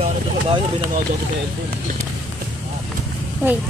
nagano ito sa bahay, binanood ako sa cellphone. Wait.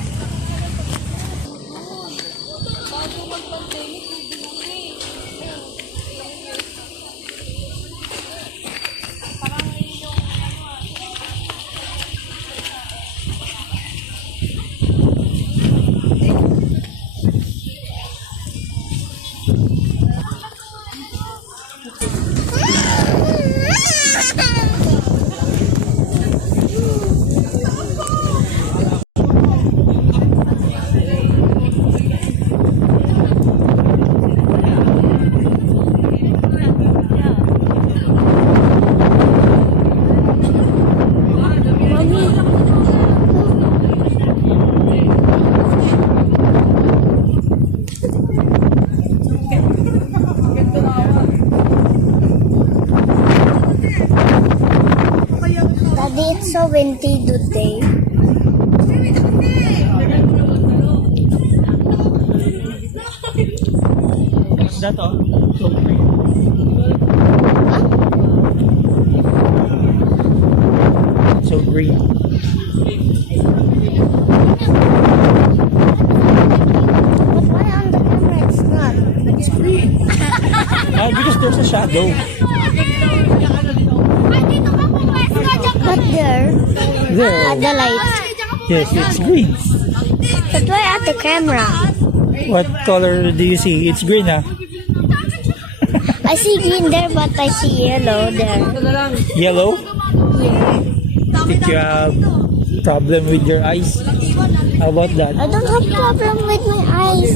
Daddy, it's so windy today. What's that oh? So green. So green. But why on the camera it's not? It's green. Because there's a shadow. But there, There. at the light. Yes, it's green. But why at the camera? What color do you see? It's green, huh? I see green there, but I see yellow there. Yellow? Yeah. Did you have problem with your eyes? How about that? I don't have problem with my eyes.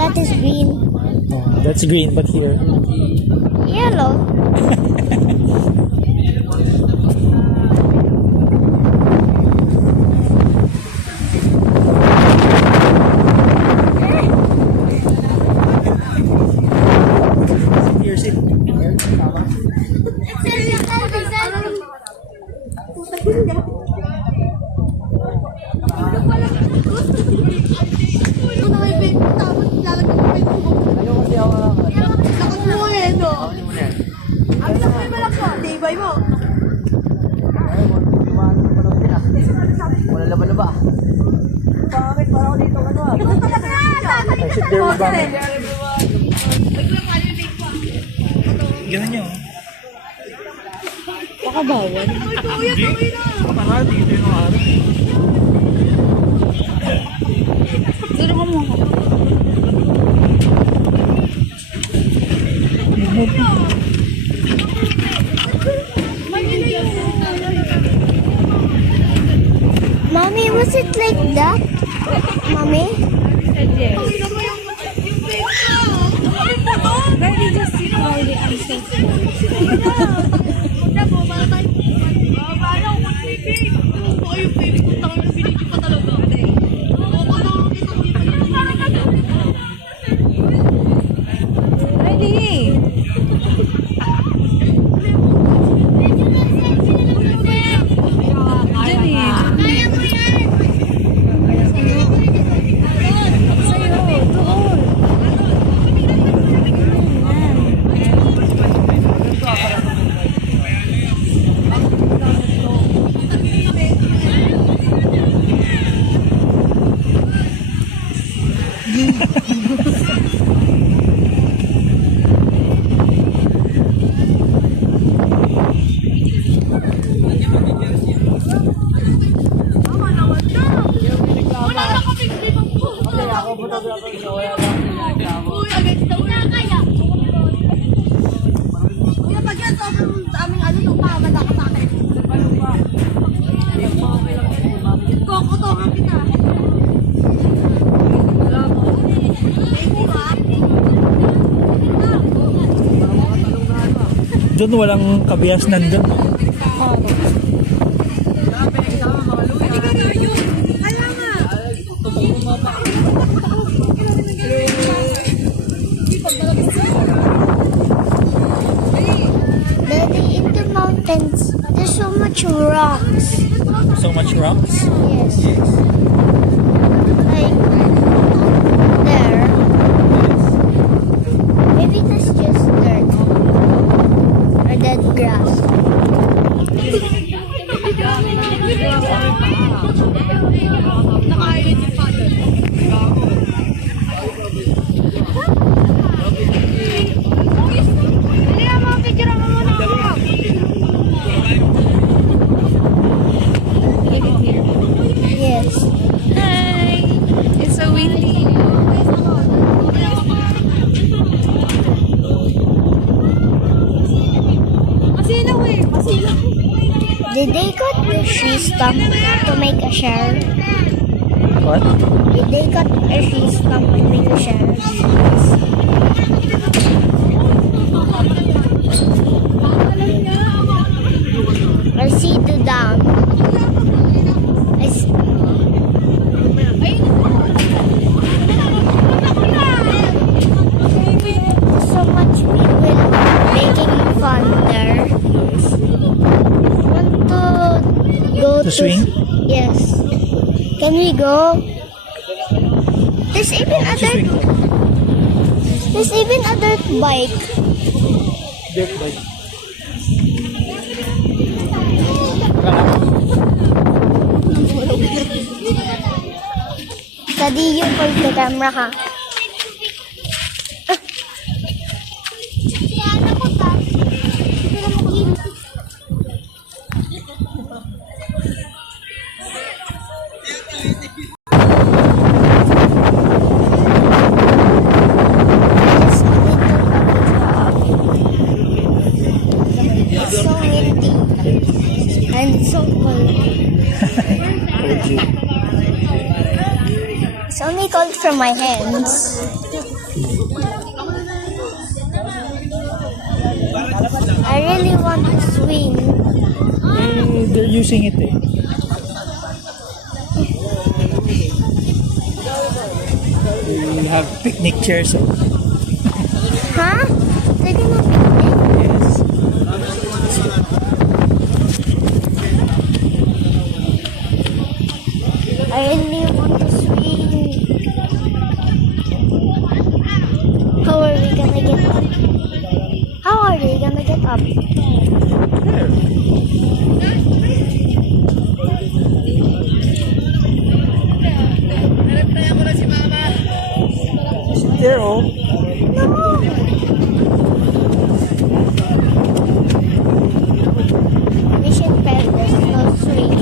That is green. Oh, that's green, but here. Yellow. Here's it. Wala laban na ba? Bakit? Parang ako dito ano ah. Sit there with Mama. Ganun nyo. Baka bawal. Baka dito yung araw. Dito ka muna. Mommy, was it like that? Mommy? Yes. Where did you see all the answers? Ready? Doon walang kabias nandun. Daddy, in the mountains, there's so much rocks. So much rocks. Yes. Like there. Maybe that's just dirt. Or dead grass. Did they cut the tree stump to make a shell? What? Did they cut a tree stump and make a shell? I see the dam. I see. There's so much people making fun there. Want to go To swing? Yes. Can we go? There's even a dirt. There's even a dirt bike. Dirt bike. Daddy, you hold the camera, ha? It's so windy and so cold. Told you. It's only cold from my hands. I really want to swim. They're using it eh. They have picnic chairs. Oh. Huh? They're gonna picnic? Yes. I really want to swim. How are we gonna get up? How are they gonna get up? There oh. Mission failed. There's no swing.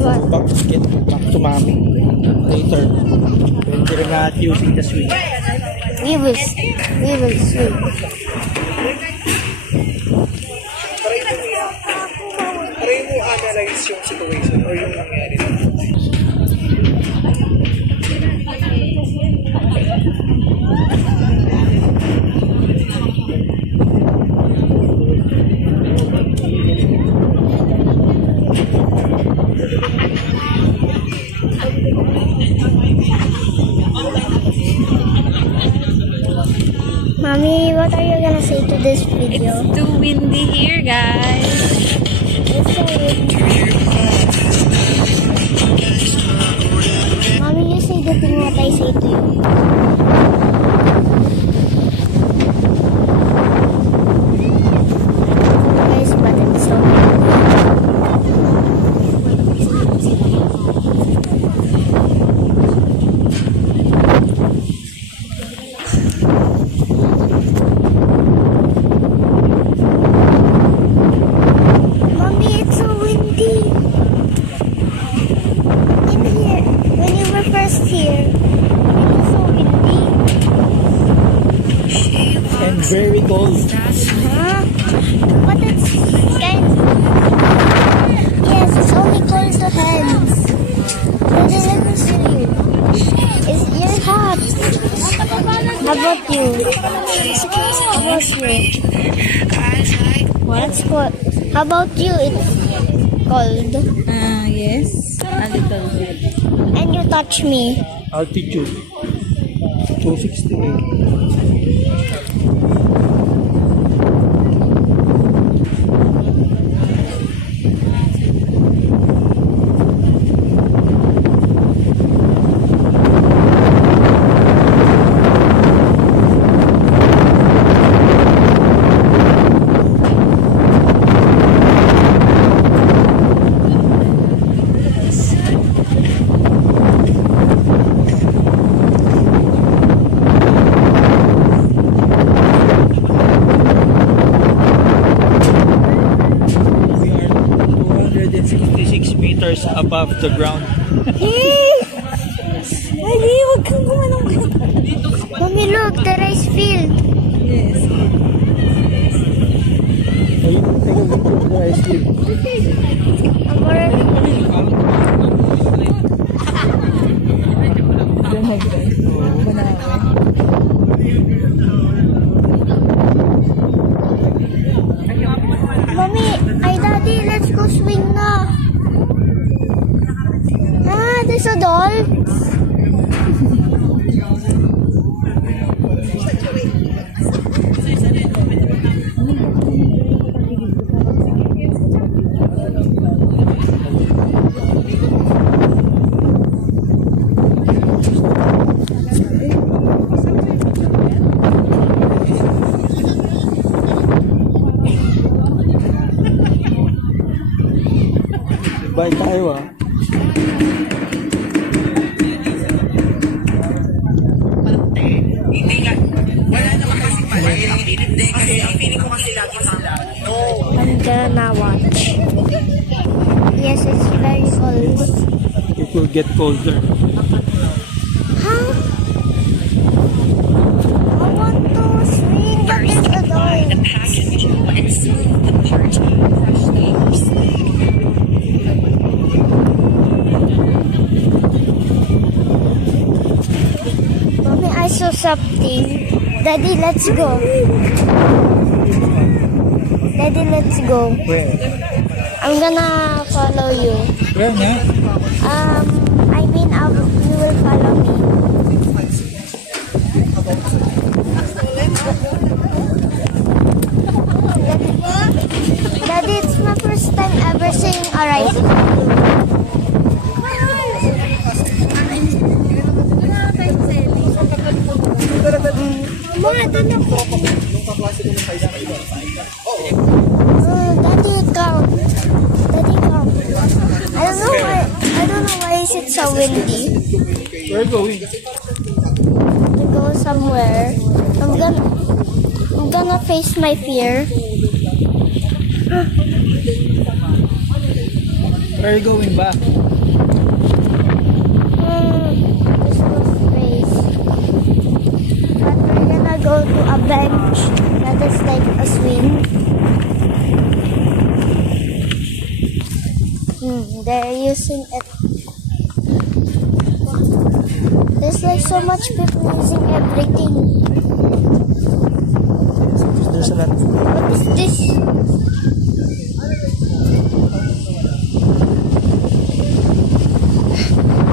What? Back to mommy later when they're not using the swing. We will swim. Try mo analyze yung situation or yung nangyari. Mommy, what are you gonna say to this video? It's too windy here, guys. It's so windy. Mommy, you say the thing that I say to you. Guys, but it's so windy. Mommy, it's so windy. In here, when you were first here, it was so windy. And very cold. Huh? But it's kind. Yes, it's only cold to hands. But it never sleep. You're hot. How about you? How about you? It's cold. How about you? It's cold. Yes. A little bit. And you touch me. Altitude 268. meters above the ground. Ay, huwag kang gumanong. Mommy, look, the rice field. Yes. Ayun, take a picture of the ice cream. I'm already... Diyan na guys. Manawan. Mommy, ay daddy, let's go swing na. Ah, there's a doll. Bye tayo ah. I'm gonna watch. Yes, it's very cold. It will get colder. Huh? I want to swing, but there's a doll. Mommy, I saw something. Daddy, let's go. Daddy, let's go. Where? I'm gonna follow you. Where nga? I mean, you will follow me. Daddy, it's my first time ever seeing a rice. Daddy, come. Daddy, come. I don't know why is it so windy. Where are you going? To go somewhere. I'm gonna face my fear. Where are you going back? This was race. But we're gonna go to a bench that is like a swing. They're using it. There's like so much people using everything. There's a lot of food. What is this?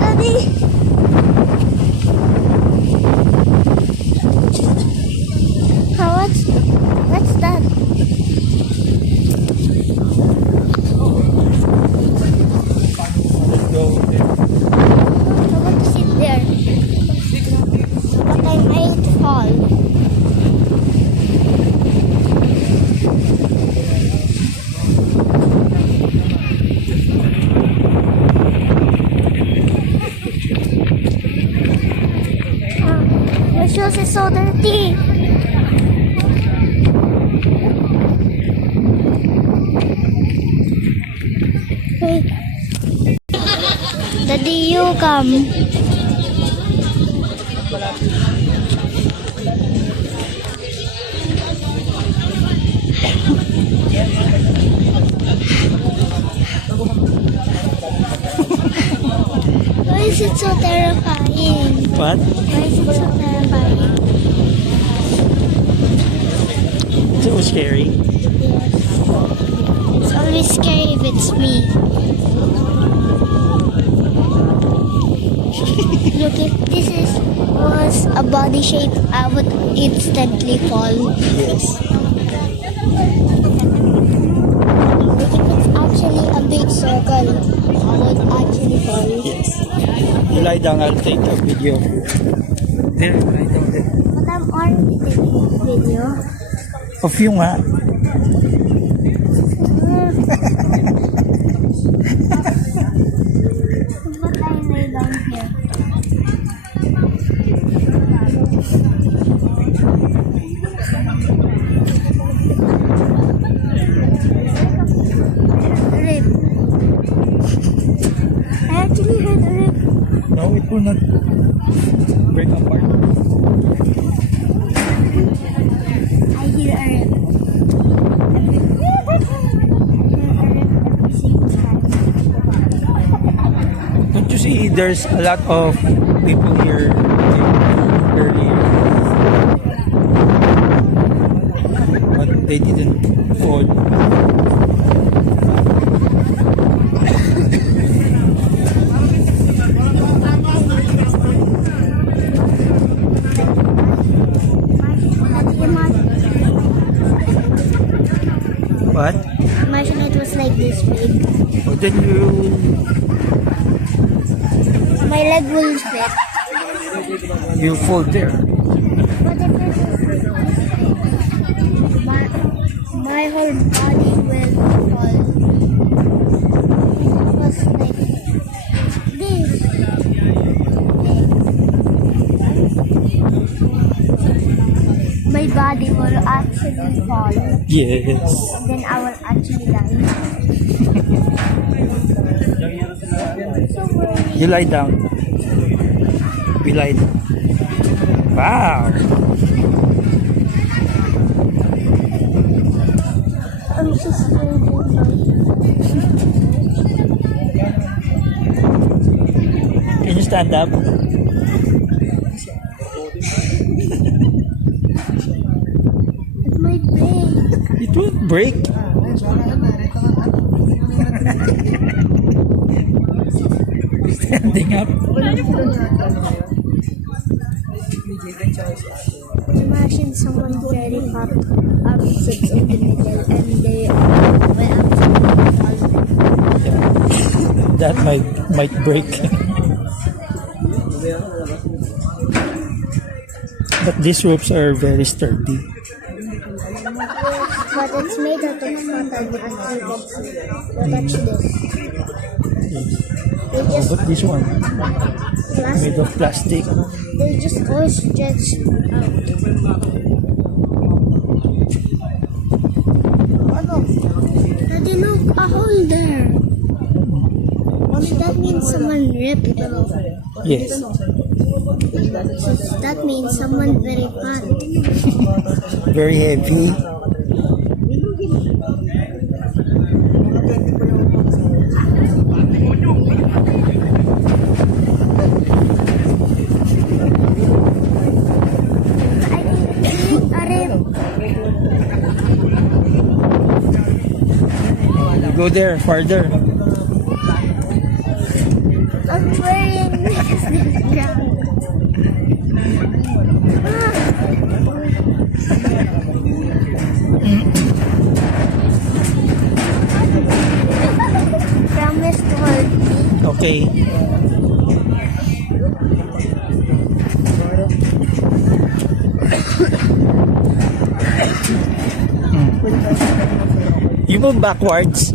Daddy! What's that? Let's go there. I want to sit there. But I might fall. My shoes is so dirty. Wait. Daddy, you come. Why is it so terrifying? What? Why is it so terrifying? So scary. It's always scary if it's me. Look, if this was a body shape, I would instantly fall. Yes. Look, if it's actually a big circle, I would actually fall. Yes. You lie down, I'll take a video. There, lie down there. But I'm already taking a video. Of you nga. But I lay down here. Rip. It will not break apart. I hear a rip. Every single time. Don't you see there's a lot of people here earlier? But they didn't fall. What? Imagine it was like this big. But then you My leg will fit. fall there. But if it was like this, my whole body will fall. If it was like this, my body will actually fall. Yes. Then I will actually die. You lie down. We lie down. Wow. I'm just scared. Can you stand up? It might break. It won't break. Standing up. Imagine someone very fat up sits in the middle and they will actually fall. Yeah. That might break. But these ropes are very sturdy. But it's made out of cotton as you can see. Look at this. They Oh, just but this one made plastic. of plastic. They just all stretched out. Daddy, look, a hole there. So that means someone ripped it. Yes. So that means someone very fat. Very heavy. I think a rip. You go there, farther. I'm wearing this ground. Promise to hold me. Okay. You move backwards.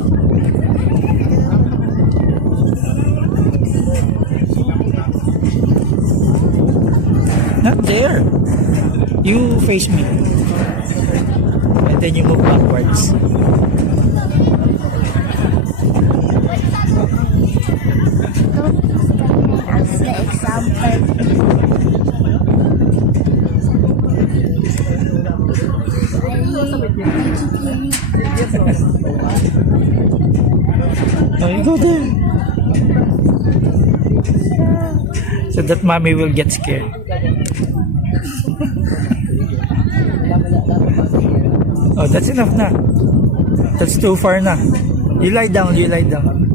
Not there. You face me. And then you move backwards. Don't use that as the example. No, you go there. So that mommy will get scared. Oh, that's enough na. That's too far na. You lie down, you lie down.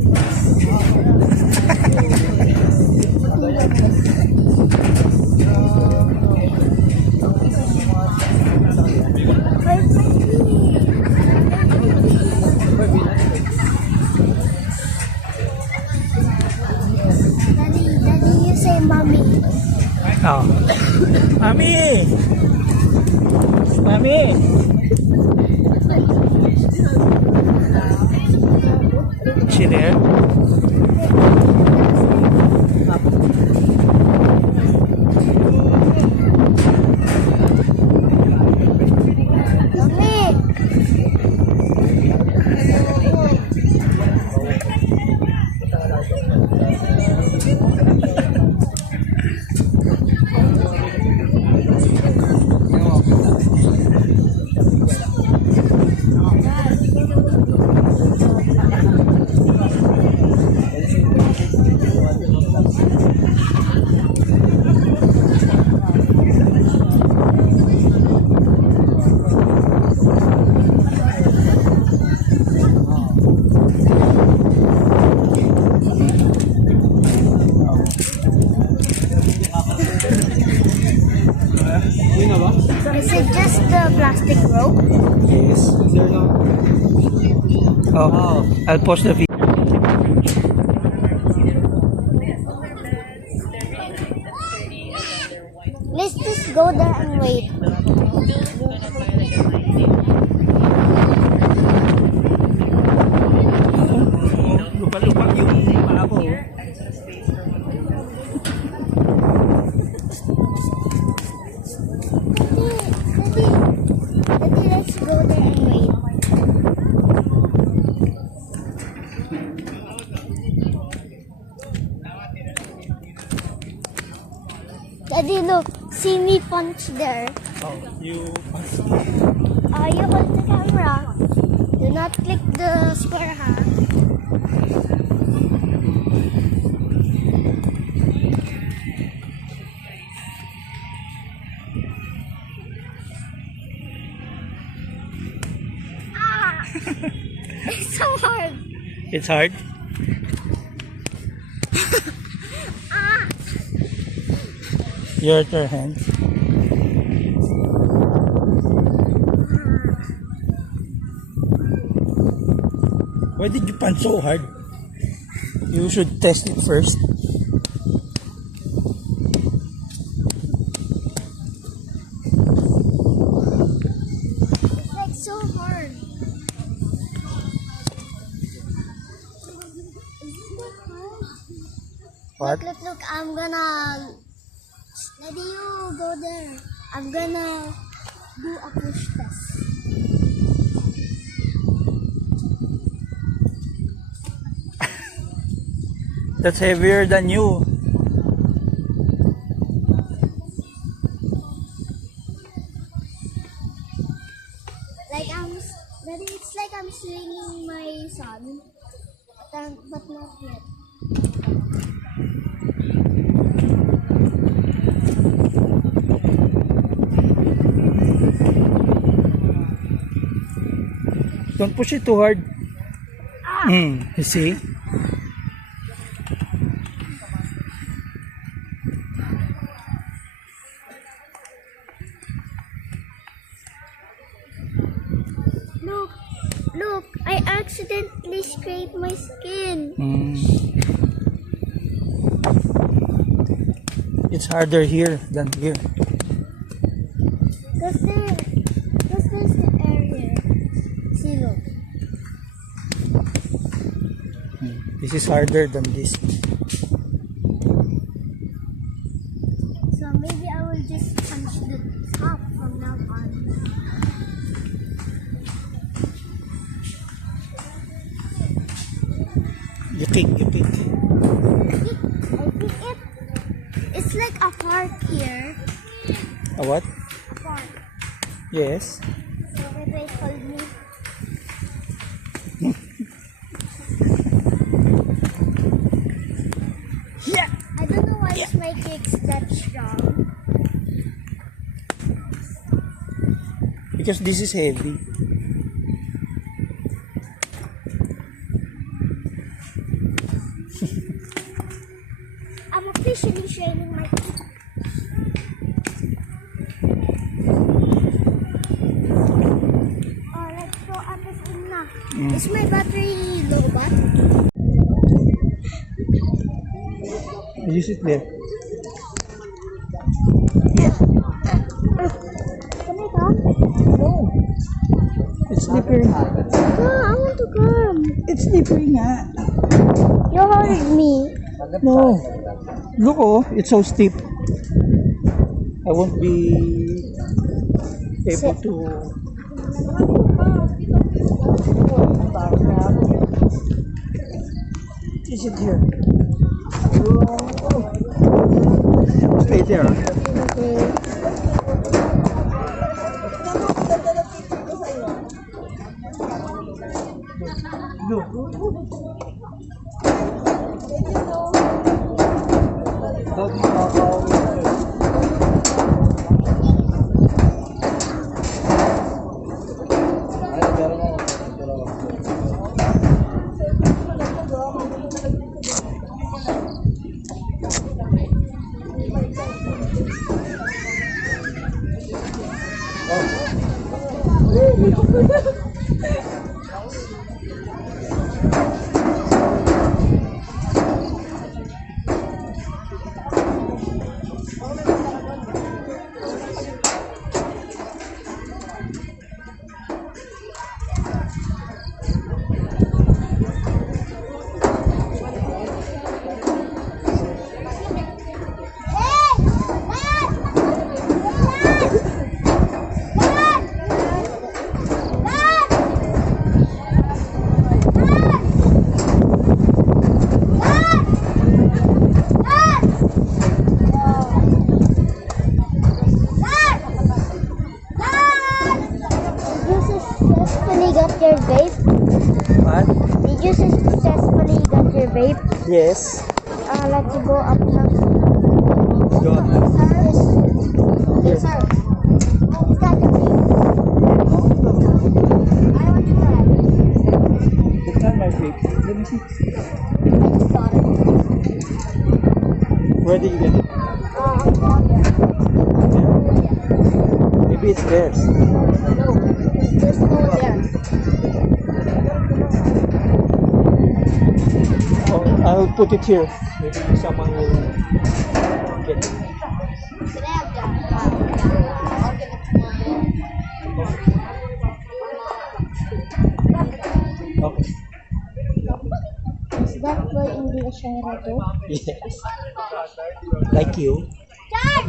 Daddy, you say mommy. Oh. Mommy! Mommy! She there? Mommy! Oh, I'll post the video. Let's just go there and wait. Lupa-lupa yung paa ko. Daddy, let's go there and wait. Daddy, look. See me punch there. Oh, you You hold the camera. Do not click the square, huh? It's so hard. It's hard. Your turn. Why did you punch so hard? You should test it first. It's like so hard. Isn't it hard? What? Look, I'm gonna... Daddy, you go there. I'm gonna do a push test. That's heavier than you. Daddy, it's like I'm swinging my son, but not yet. Don't push it too hard. You see? Look, I accidentally scraped my skin. It's harder here than here. Because there's the air here. See, look. This is harder than this. So maybe I will just punch the top from now on. You kick. I think it's like a park here. A what? A park. Yes. So maybe it called me. Yeah. I don't know why my kick's that strong. Because this is heavy. I'm officially training my kick. Oh, let's go at this na. Is my battery low ba? Use it there. Can I come? No. It's slippery. No, I want to come. It's slippery nga. You heard me. No. Look, oh, it's so steep. I won't be able to. Is it here? Stay there. Okay. Yes. Let's go up now. Go. Yes, sir. Is that the thing? I want to try. It's not my vape. Let me see. Where did you get it? Maybe it's theirs. No, there's no there. Oh, I'll put it here. Maybe someone will get it. Can I have that? I'll give it to my... Okay. Is that for English too? Yes. Like you. Dad!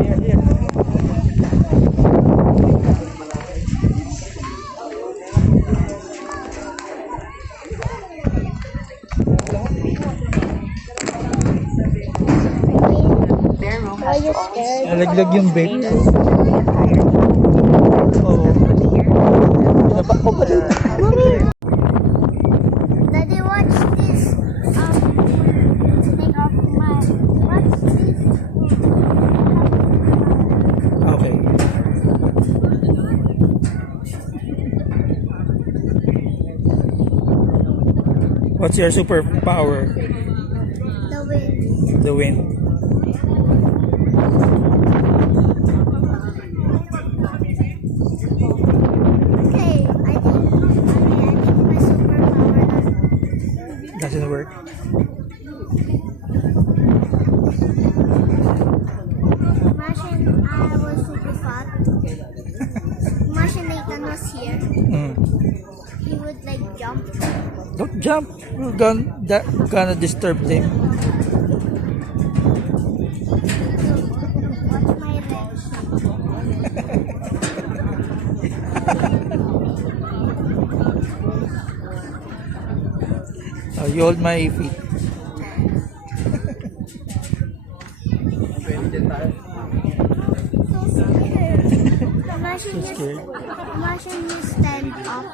Here, here. Are you scared? Nalaglag yung vape. Oo. Naba ko ba rin? Daddy, watch this. Take off my... Watch this. Okay. What's your superpower? The wind. The wind. Okay, I think my superpower Doesn't work. Imagine I was super fat. Imagine Nathan was here. Mm. He would like jump. Don't jump. You're gonna disturb them. Watch my legs. You hold my feet. So scared. Imagine So scared. Imagine you stand up.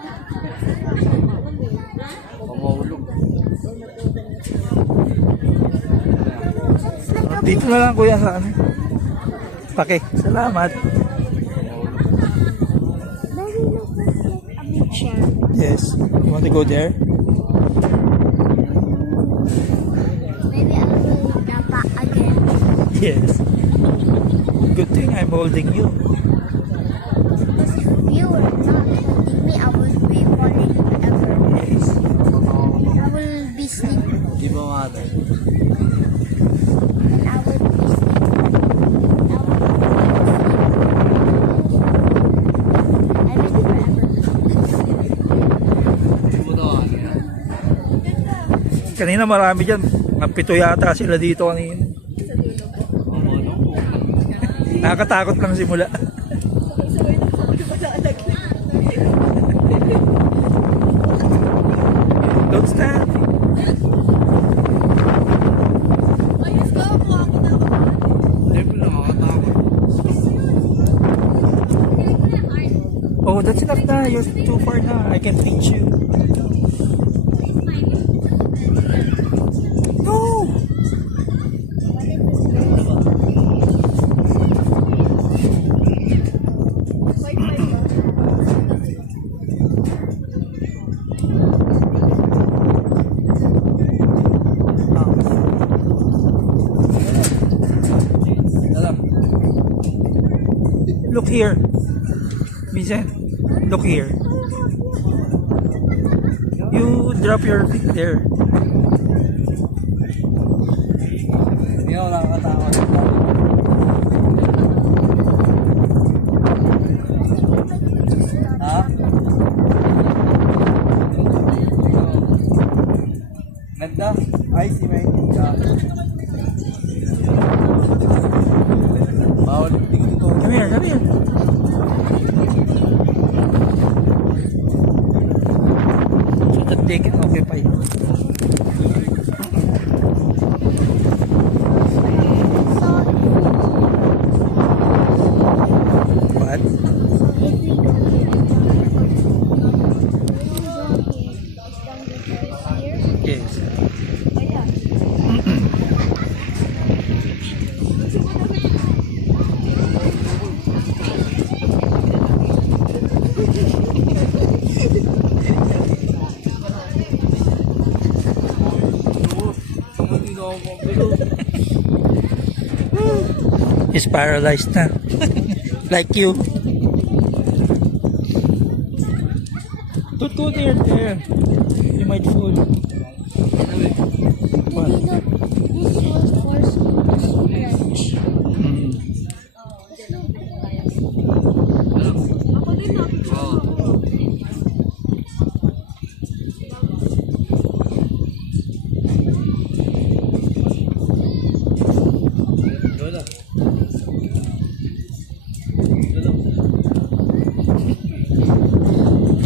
It's like a Dito na lang kuya sa ano. Pake. Salamat. Daddy, look, it's like a big chair. Yes. You want to go there? Maybe I will jump back again. Yes. Good thing I'm holding you. Because if you were not holding me, I would be falling forever. Yes. I will be sleeping. Di ba nga ito? And I would be sleeping. I will be forever. Kanina marami dyan. Mga 7 yata sila dito kanina. Nakakatakot lang simula. Don't stand. Oh, that's enough na. You're too far na. I can teach you. No! Look here. Vincent, look here. You drop your feet there. Hindi ako nakakatakot. Ha? Ganda? Ay, si May. Bawal tingin ko. Come here, come here. So that they can occupy. So, Is paralyzed na. Like you. Don't go there. You might fall. What? This was for stretch. Mm.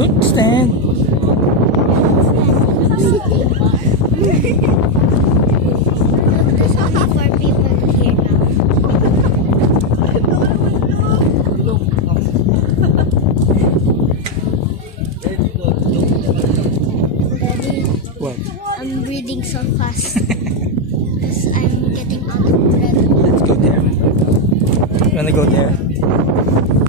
Don't stand. There's only 4 people here now. Daddy, What? I'm breathing so fast because I'm getting out of breath. Let's go there. You wanna go there?